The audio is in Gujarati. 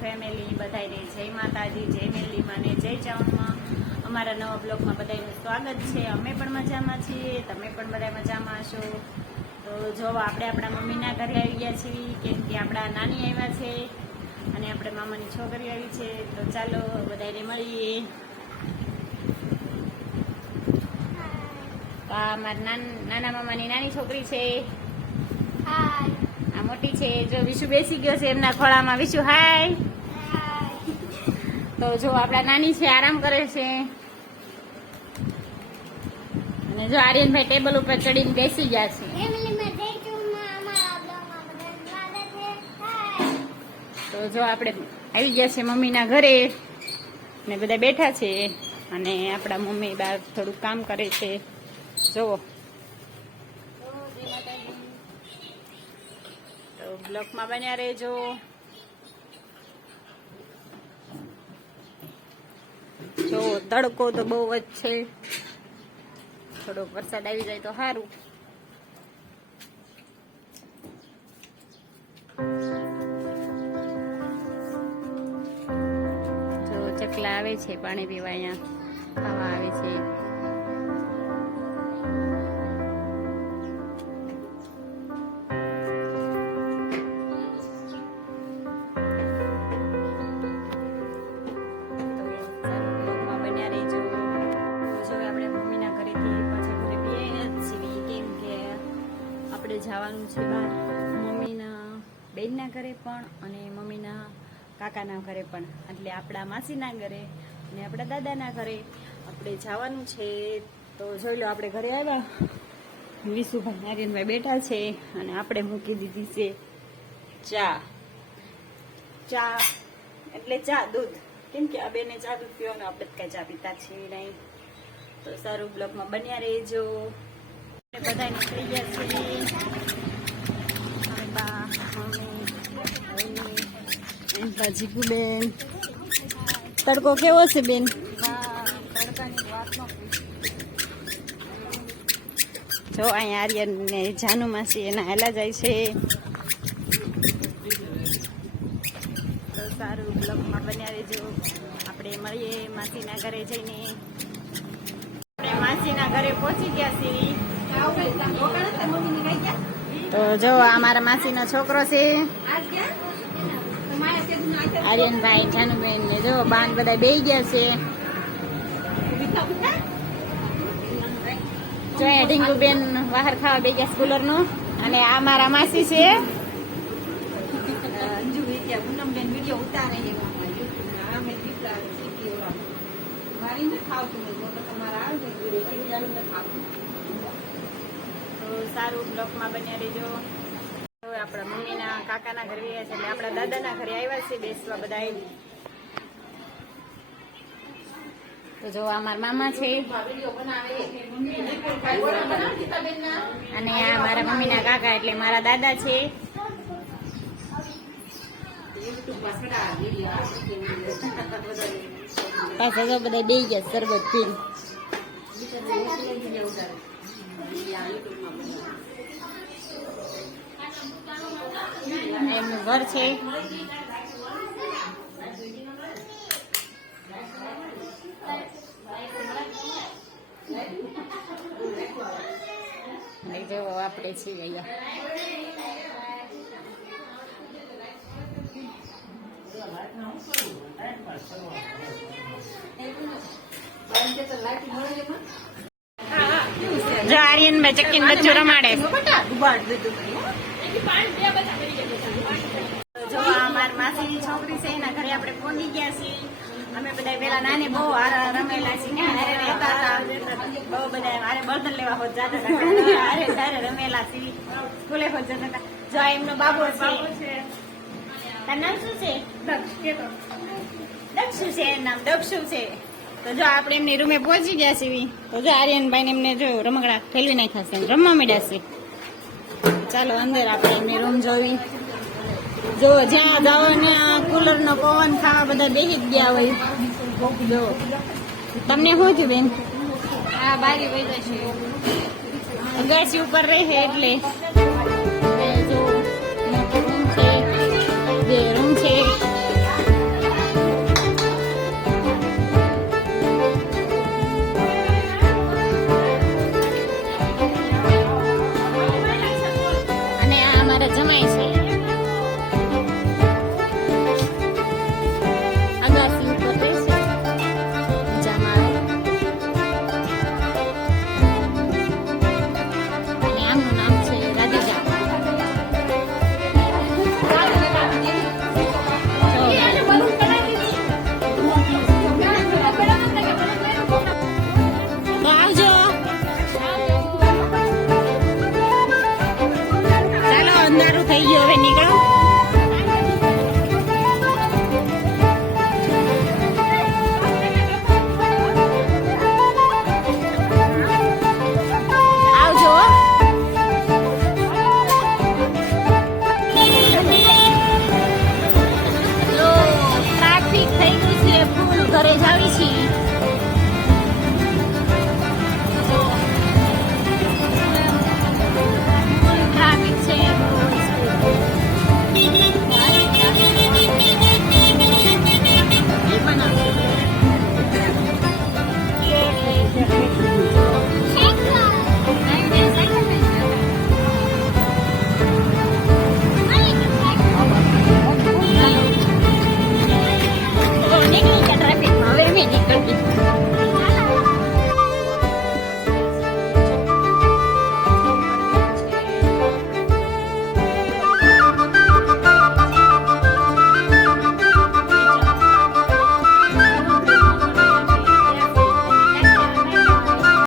ફેમિલી બધાને જય માતાજી જય મેલીમાં ને જય ચાવણમાં અમારા નવા બ્લોગમાં બધાનું સ્વાગત છે. અમે પણ મજામાં છીએ તમે પણ બધા મજામાં હશો. તો જો આપણે આપણા મમ્મીના ઘરે આવી ગયા છીએ કેમ કે આપણા નાની આવ્યા છે અને આપણે મામાની છોકરી આવી છે. તો ચાલો બધાને મળીએ. આ મારા નાના મામાની નાની છોકરી છે. આ મોટી છે. જો વિશુ બેસી ગયો છે એમના ખોળામાં. વિશુ હાય તો જો આપણા નાની છે આરામ કરે છે. અને જો આર્યનભાઈ ટેબલ ઉપર ચડીને બેસી ગયા છે. તો જો આપણે આવી ગયા છે મમ્મીના ઘરે ને બધા બેઠા છે અને આપણા મમ્મી બહાર થોડુંક કામ કરે છે. જુઓ. તો બ્લોકમાં બન્યા રહેજો. જો તડકો તો બહુ જ છે. થોડોક વરસાદ આવી જાય તો સારું ચકલા આવે છે પાણી પીવા અહીંયા. જવાનું છે બહાર. મમ્મીના બેનના ઘરે પણ અને મમ્મીના કાકાના ઘરે પણ. એટલે આપણા માસીના ઘરે અને આપણા દાદાના ઘરે આપણે જવાનું છે. તો જોઈ લો, આપણે ઘરે આવ્યા. વિશુભાઈ નારાયણભાઈ બેઠા છે અને આપણે મૂકી દીધી છે ચા. ચા, એટલે ચા, દૂધ. કેમ કે આ બેને ચા દૂધ પીવાનું, આપણે જ ચા પીતા છીએ નહીં. તો સારું, બ્લોગમાં બન્યા રહેજો. આપણે બધા નીકળી ગયા અમે બા ભાજીકુ બેન તડકો કેવો છે, બેન? જો અહીંયા આર્યન ને જાનુ માસી એના હેલા જાય છે. તો સારું, બ્લોગમાં બન્યા રહેજો. આપણે મળીએ માસીના ઘરે જઈને. આપણે માસીના ઘરે પહોંચી ગયા છીએ. તો જો, આ મારા માસીનો છોકરો છે. આર્યનભાઈ જાનુબેન ને જો, બાન બધા બે ગયા છે. જો અહીંયા ઢીંગુબેન બહાર ખાવા બે ગયા સ્કૂલરનું અને આ મારા માસી છે. તો સારું બ્લોકમાં બન્યા રહેજો. આપણા મમ્મીના કાકાના ઘરે આવ્યા છે, એટલે આપણા દાદાના ઘરે આવ્યા છે, બેસવા બધા તો જો આ મારા મામા છે. અને આ મારા મમ્મીના કાકા એટલે મારા દાદા છે. પાછા બધા બે ગયા, શરબત પીને. એમનું ઘર છે. અને જો આપણે છીએ અહીંયા. જો આર્યનભાઈ ચક્કીન બચ્ચું રમાડે. જો આ માસીની છોકરી છે એના ઘરે આપણે પહોંચી ગયા છીએ. અમે બધા પેલા નાની બહુ હારા રમેલા છીએ. હારે રહેતા હતા? બહુ બધા હારે બળતણ લેવા હોત જતા હતા. હારે હારે રમેલા છીએ? સ્કૂલે હોત જતા હતા. જો એમનો બાબો છે. તારું નામ શું છે? દક્ષુ છે? એનું નામ દક્ષુ છે. તો જો આપણે એમની રૂમે પહોંચી ગયા છીએ. તો જો આર્યનભાઈ ને એમને જો રમકડા ફેલવી નાખ્યા છે. રમવા માંડ્યા છે. ચાલો અંદર આપણે એમની રૂમ જોવી. જો જ્યાં જાઓ નો પવન ખાવા બધા બેસી જ ગયા હોય. જો તમને શું થયું બેન? હા બારી વહી જશે. અગાસી ઉપર રહે એટલે.